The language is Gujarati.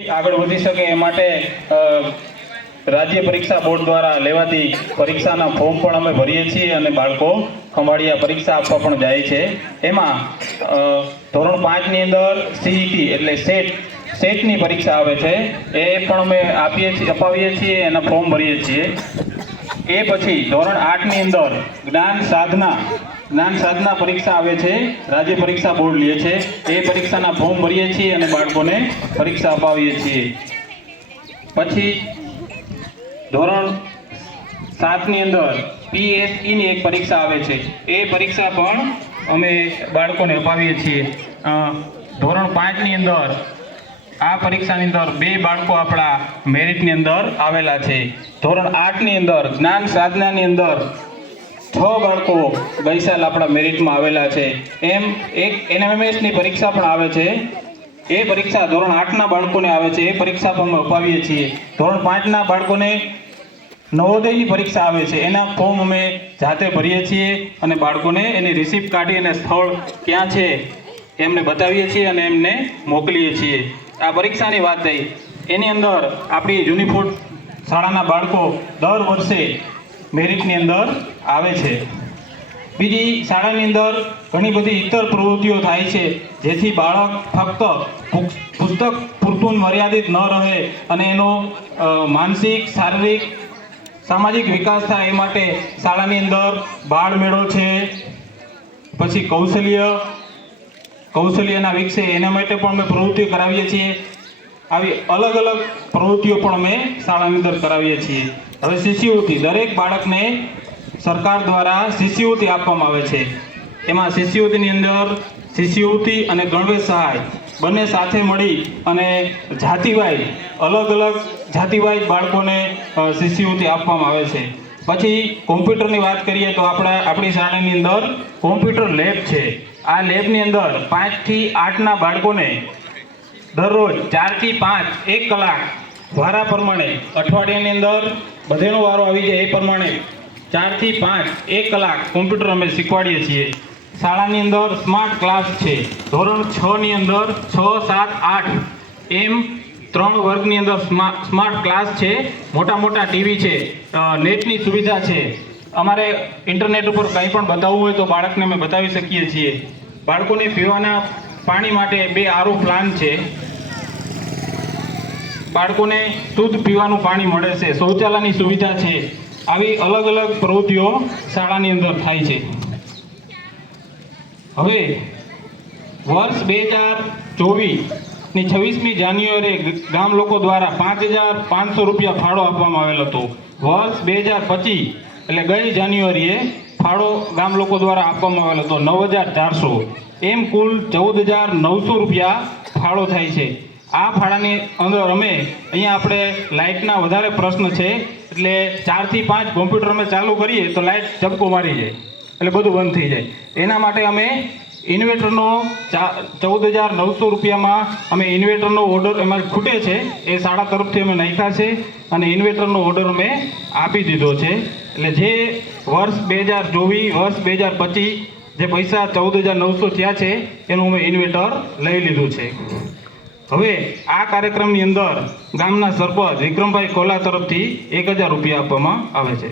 આગળ વધી શકે એ માટે રાજ્ય પરીક્ષા બોર્ડ દ્વારા લેવાતી પરીક્ષાના ફોર્મ પણ અમે ભરીએ છીએ અને બાળકો ખંભાળિયા પરીક્ષા આપવા પણ જાય છે। એમાં ધોરણ 5 ની અંદર સીઈટી એટલે સેટની પરીક્ષા આવે છે, એ પણ અમે અપાવીએ છીએ, એના ફોર્મ ભરીએ છીએ। એ પછી ધોરણ 8 ની અંદર જ્ઞાન સાધના પરીક્ષા આવે છે, રાજ્ય પરીક્ષા બોર્ડ લે છે, એ પરીક્ષાના ફોર્મ ભરીએ છીએ અને બાળકોને પરીક્ષા અપાવીએ છીએ। પછી ધોરણ 7 ની અંદર પીએસઈ ની એક પરીક્ષા આવે છે, એ પરીક્ષા પણ અમે બાળકોને અપાવીએ છીએ। ધોરણ 5 ની અંદર આ પરીક્ષાની અંદર 2 બાળકો આપણા મેરિટની અંદર આવેલા છે। ધોરણ 8 ની અંદર જ્ઞાન સાધનાની અંદર 6 બાળકો ગઈ સાલ આપણા મેરિટમાં આવેલા છે। એમ એક એનએમએમએસ ની પરીક્ષા પણ આવે છે, એ પરીક્ષા ધોરણ 8 ના બાળકોને આવે છે, એ પરીક્ષા પણ અમે અપાવીએ છીએ। ધોરણ 5 ના બાળકોને નવોદયની પરીક્ષા આવે છે, એના ફોર્મ અમે જાતે ભરીએ છીએ અને બાળકોને એની રિસિપ્ટ કાઢી અને સ્થળ ક્યાં છે એમને બતાવીએ છીએ અને એમને મોકલીએ છીએ। આ પરીક્ષાની વાત થઈ, એની અંદર આપણી યુનિફોર્ડ શાળાના બાળકો દર વર્ષે મેરિટની અંદર આવે છે। બીજી શાળાની અંદર ઘણી બધી ઇતર પ્રવૃત્તિઓ થાય છે, જેથી બાળક ફક્ત પુસ્તક પૂરતું મર્યાદિત ન રહે અને એનો માનસિક, શારીરિક, સામાજિક વિકાસ થાય એ માટે શાળાની અંદર બાળ મેળો છે, પછી કૌશલ્યના વિકસે એના માટે પણ અમે પ્રવૃત્તિઓ કરાવીએ છીએ। આવી અલગ અલગ પ્રવૃત્તિઓ પણ અમે શાળાની અંદર કરાવીએ છીએ। હવે શિષ્યવૃત્તિ, દરેક બાળકને સરકાર દ્વારા શિષ્યવૃત્તિ આપવામાં આવે છે, એમાં શિષ્યવૃત્તિની અંદર શિષ્યવૃત્તિ અને ગણવેશ સહાય બંને સાથે મળી અને અલગ અલગ જાતિવાઇઝ બાળકોને શિષ્યવૃત્તિ આપવામાં આવે છે। પછી કોમ્પ્યુટરની વાત કરીએ તો આપણી શાળાની અંદર કોમ્પ્યુટર લેબ છે, આ લેબની અંદર 5 થી 8 ના બાળકોને દરરોજ 4 થી 5 1 કલાક વારા પ્રમાણે અઠવાડિયાની અંદર બધેનો વારો આવી જાય એ પ્રમાણે 4 થી 5 1 કલાક કોમ્પ્યુટર અમે શીખવાડીએ છીએ। શાળાની અંદર સ્માર્ટ ક્લાસ છે, ધોરણ 6 ની અંદર 6, 7, 8 એમ 3 વર્ગની અંદર સ્માર્ટ ક્લાસ છે, મોટા ટીવી છે, નેટની સુવિધા છે। અમારે ઇન્ટરનેટ ઉપર કંઈ પણ બતાવવું હોય તો બાળકને અમે બતાવી શકીએ છીએ। બાળકોને પીવાના પાણી માટે 2 આરો પ્લાન છે, બાળકોને શુદ્ધ પીવાનું પાણી મળે છે, શૌચાલયની સુવિધા છે। આવી અલગ અલગ પ્રવૃત્તિઓ શાળાની અંદર થાય છે। હવે વર્ષ 2024 ની 26મી જાન્યુઆરીએ ગામ લોકો દ્વારા 5,500 રૂપિયા ફાળો આપવામાં આવેલ હતો। વર્ષ 2025 એટલે ગઈ જાન્યુઆરીએ ફાળો ગામ લોકો દ્વારા આપવામાં આવેલ હતો 9,400, એમ કુલ 14,900 રૂપિયા ફાળો થાય છે। આ ફાળાની અંદર અમે અહીંયા આપણે લાઇટના વધારે પ્રશ્ન છે, એટલે 4 થી 5 કોમ્પ્યુટર અમે ચાલુ કરીએ તો લાઇટ ઝબકો મારી જાય એટલે બધું બંધ થઈ જાય, એના માટે અમે ઇન્વેટરનો 14,900 રૂપિયામાં અમે ઇન્વેટરનો ઓર્ડર એમાં ખૂટે છે, એ શાળા તરફથી અમે નાખ્યા છે અને ઇન્વેટરનો ઓર્ડર અમે આપી દીધો છે। એટલે જે વર્ષ 2024 વર્ષ 2025 જે પૈસા 14,900 થયા છે એનું અમે ઇન્વેટર લઈ લીધું છે। હવે આ કાર્યક્રમની અંદર ગામના સરપંચ વિક્રમભાઈ કોલા તરફથી 1,000 રૂપિયા આપવામાં આવે છે।